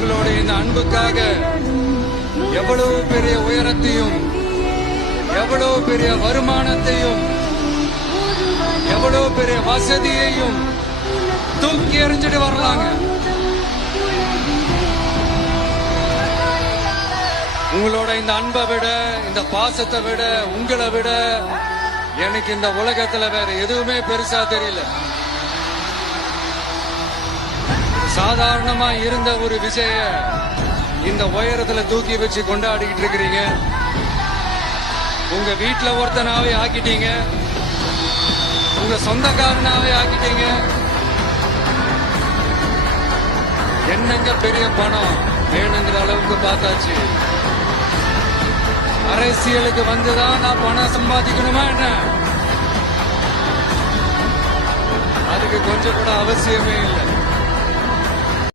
உங்களுடைய இந்த அன்புக்காக எவ்வளவு பெரிய உயரத்தையும், எவ்வளவு பெரிய வருமானத்தையும், எவ்வளவு பெரிய வசதியையும் தூக்கி எறிஞ்சிட்டு வரலாங்க. உங்களோட இந்த அன்பை விட, இந்த பாசத்தை விட, உங்களை விட எனக்கு இந்த உலகத்துல வேற எதுவுமே பெருசா தெரியல. சாதாரணமா இருந்த ஒரு விஷய இந்த உயரத்துல தூக்கி வச்சு கொண்டாடிக்கிட்டு இருக்கிறீங்க. உங்க வீட்டுல ஒருத்தனாவே ஆக்கிட்டீங்க, உங்க சொந்தக்காரனாவே ஆக்கிட்டீங்க. என்னங்க பெரிய பணம் வேணுங்கிற அளவுக்கு பார்த்தாச்சு. அரசியலுக்கு வந்துதான் நான் பணம் சம்பாதிக்கணுமா என்ன? அதுக்கு கொஞ்சம் கூட அவசியமே இல்லை.